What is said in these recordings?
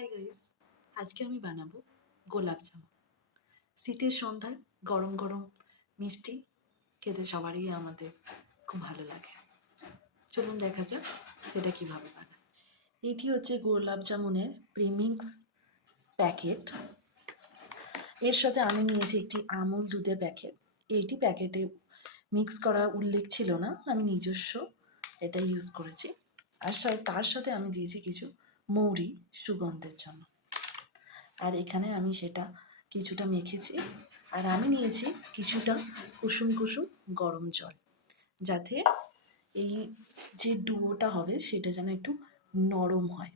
Hi guys, আজকে আমি বানাবো গোলাপ জামুন। শীতের সন্ধ্যায় গরম গরম মিষ্টি খেতে সবারই আমাদের খুব ভালো লাগে। চলুন দেখা যাক সেটা কিভাবে বানায়। এটি হচ্ছে গোলাপ জামুনের প্রিমিক্স প্যাকেট। এর সাথে আমি নিয়েছি একটি আমুল দুধের প্যাকেট। এইটি প্যাকেটে মিক্স করা উল্লেখ ছিল না, আমি নিজস্ব এটা ইউজ করেছি। আর তার সাথে আমি দিয়েছি কিছু মৌরি সুগন্ধের জন্য। আর এখানে আমি সেটা কিছুটা মেখেছি। আর আমি নিয়েছি কিছুটা কুসুম কুসুম গরম জল, যাতে এই যে ডুয়োটা হবে সেটা যেন একটু নরম হয়।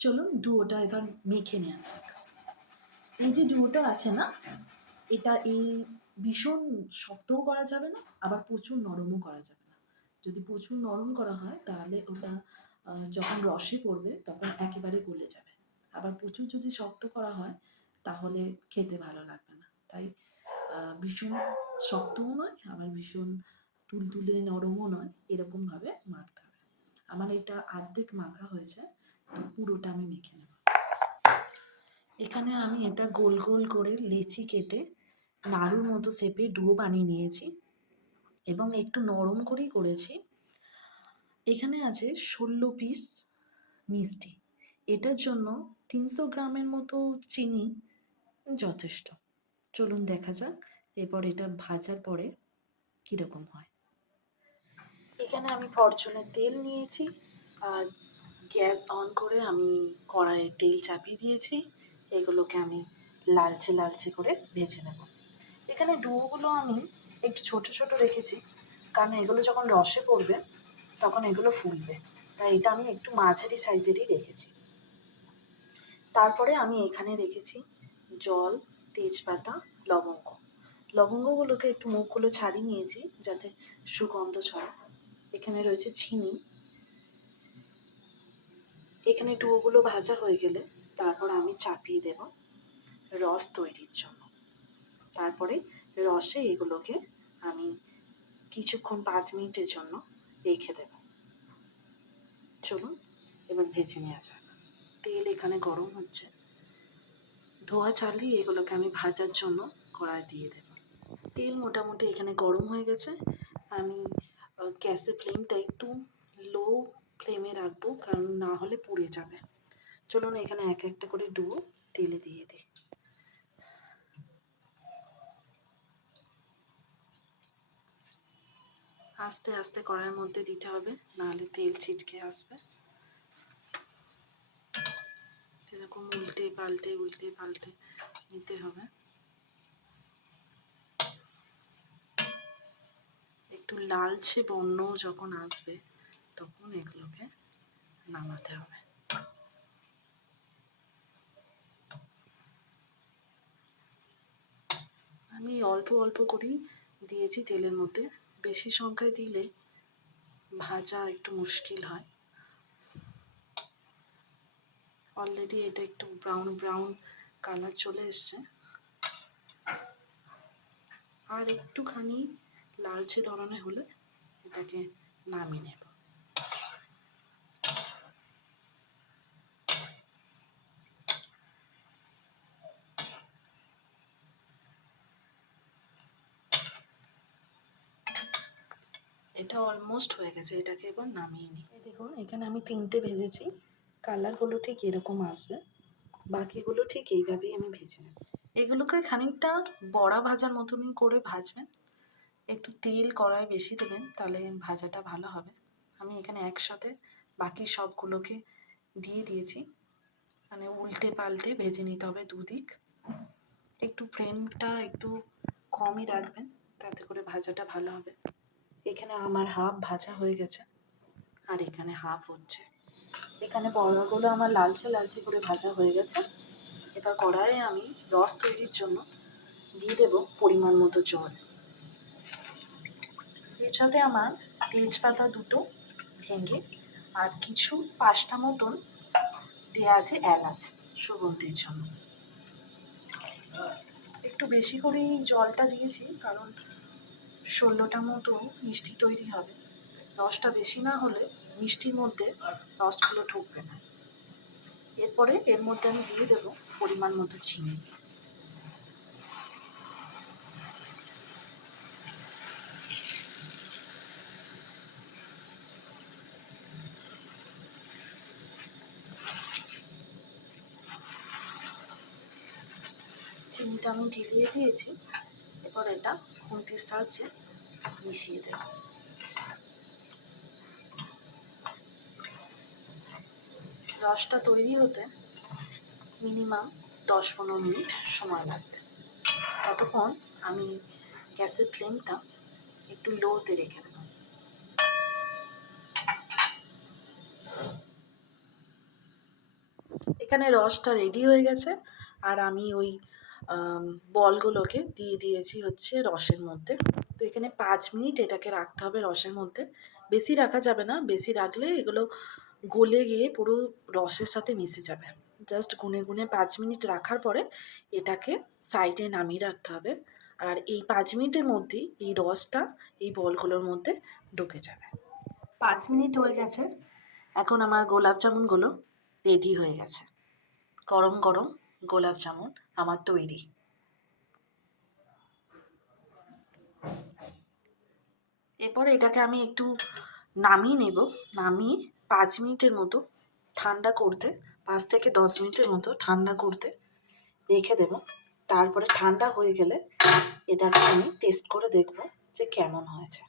চলুন ডুয়োটা এবার মেখে নেওয়া যাক। এই যে ডুয়োটা আছে না, এটা এই ভীষণ শক্তও করা যাবে না, আবার প্রচুর নরমও করা যাবে না। যদি প্রচুর নরম করা হয় তাহলে ওটা যখন রসে পড়বে তখন একেবারে গলে যাবে। আবার প্রচুর যদি শক্ত করা হয় তাহলে খেতে ভালো লাগবে না। তাই ভীষণ শক্তও নয়, আবার ভীষণ তুলতুলে নরমও নয়, এরকমভাবে মাখতে হবে। আমার এটা অর্ধেক মাখা হয়েছে, তো পুরোটা আমি মেখে নেব। এখানে আমি এটা গোল গোল করে লেচি কেটে নাড়ুর মতো শেপে ডুয়ো বানিয়ে নিয়েছি এবং একটু নরম করেই করেছি। এখানে আছে 16 পিস মিষ্টি। এটার জন্য 300 গ্রামের মতো চিনি যথেষ্ট। চলুন দেখা যাক এরপর এটা ভাজার পরে কীরকম হয়। এখানে আমি ফরচুনের তেল নিয়েছি আর গ্যাস অন করে আমি কড়াইয়ে তেল চাপিয়ে দিয়েছি। এগুলোকে আমি লালচে লালচে করে ভেজে নেব। এখানে ডুয়োগুলো আমি একটু ছোট ছোট রেখেছি, কারণ এগুলো যখন রসে পড়বে তখন এগুলো ফুলবে, তাই এটা আমি একটু মাঝারি সাইজেরই রেখেছি। তারপরে আমি এখানে রেখেছি জল, তেজপাতা, লবঙ্গ। লবঙ্গগুলোকে একটু মুখগুলো ছাড়িয়ে নিয়েছি যাতে সুগন্ধ ছড়ায়। এখানে রয়েছে চিনি। এখানে ডুয়োগুলো ভাজা হয়ে গেলে তারপর আমি চাপিয়ে দেব রস তৈরির জন্য। তারপরে রসে এগুলোকে আমি কিছুক্ষণ 5 মিনিটের জন্য রেখে দেব। চলুন এবার ভেজে নেওয়া যাক। তেল এখানে গরম হচ্ছে, ধোয়া ছাড়লেই এগুলোকে আমি ভাজার জন্য কড়াই দিয়ে দেব। তেল মোটামুটি এখানে গরম হয়ে গেছে। আমি গ্যাসের ফ্লেমটা একটু লো ফ্লেমে রাখবো, কারণ না হলে পুড়ে যাবে। চলুন এখানে এক একটা করে ডুবো তেলে দিয়ে দিই। আস্তে আস্তে কড়াইয়ের মধ্যে দিতে হবে, নাহলে তেল ছিটকে আসবে। এরকম উল্টে পাল্টে নিতে হবে। একটু লালচে বর্ণ যখন আসবে তখন এগুলোকে নামাতে হবে। আমি অল্প অল্প করেই দিয়েছি তেলের মধ্যে, বেশি সংখ্যায় দিলে ভাজা একটু মুশকিল হয়। অলরেডি এটা একটু ব্রাউন ব্রাউন কালার চলে এসছে, আর একটুখানি লালচে ধরনের হলে এটাকে নামিয়ে নেব। এটা অলমোস্ট হয়ে গেছে, এটাকে এবার নামিয়ে নিই। দেখুন এখানে আমি 3টে ভেজেছি, কালারগুলো ঠিক এরকম আসবে। বাকিগুলো ঠিক এইভাবেই আমি ভেজে নেব। এগুলোকে খানিকটা বড়া ভাজার মতনই করে ভাজবেন। একটু তেল কড়াই বেশি দেবেন, তাহলে ভাজাটা ভালো হবে। আমি এখানে একসাথে বাকি সবগুলোকে দিয়ে দিয়েছি, মানে উল্টে পাল্টে ভেজে নিতে হবে দুদিক। একটু ফ্লেমটা একটু কমই রাখবেন, তাতে করে ভাজাটা ভালো হবে। এখানে আমার হাফ ভাজা হয়ে গেছে আর এখানে হাফ হচ্ছে। এখানে বড়াগুলো আমার লালচে লালচে করে ভাজা হয়ে গেছে। এবার কড়াইয়ে আমি রস তৈরির জন্য দিয়ে দেব পরিমাণ মতো জল। এর সাথে আমার তেজপাতা 2টো ভেঙে আর কিছু 5টা মতন দেওয়া আছে এলাচ সুগন্ধির জন্য। একটু বেশি করেই জলটা দিয়েছি, কারণ 16টা মতো মিষ্টি তৈরি হবে। রসটা বেশি না হলে মিষ্টির মধ্যে রসগুলো ঢুকবে না। এরপরে এর মধ্যে আমি দিয়ে দেবো পরিমাণ মতো চিনি। চিনিটা আমি ঢেলে দিয়েছি, এরপর এটা খুন্তির সাহায্যে মিশিয়ে দেব। রসটা তৈরি হতে মিনিমাম 10-15 মিনিট সময় লাগবে। ততক্ষণ আমি গ্যাসের ফ্লেমটা একটু লোতে রেখে দেব। এখানে রসটা রেডি হয়ে গেছে, আর আমি ওই বলগুলোকে দিয়ে দিয়েছি হচ্ছে রসের মধ্যে। তো এখানে 5 মিনিট এটাকে রাখতে হবে রসের মধ্যে, বেশি রাখা যাবে না, বেশি রাখলে এগুলো গলে গিয়ে পুরো রসের সাথে মিশে যাবে। জাস্ট গুনে গুনে 5 মিনিট রাখার পরে এটাকে সাইডে নামিয়ে রাখতে হবে। আর এই 5 মিনিটের মধ্যেই এই রসটা এই বলগুলোর মধ্যে ঢুকে যাবে। 5 মিনিট হয়ে গেছে, এখন আমার গোলাপ জামুনগুলো রেডি হয়ে গেছে। গরম গরম গোলাপ জামুন আমার তৈরি। এরপরে এটাকে আমি একটু নামিয়ে নেব, নামিয়ে 5 মিনিটের মতো ঠান্ডা করতে, 5 থেকে 10 মিনিটের মতো ঠান্ডা করতে রেখে দেব। তারপরে ঠান্ডা হয়ে গেলে এটাকে আমি টেস্ট করে দেখব যে কেমন হয়েছে।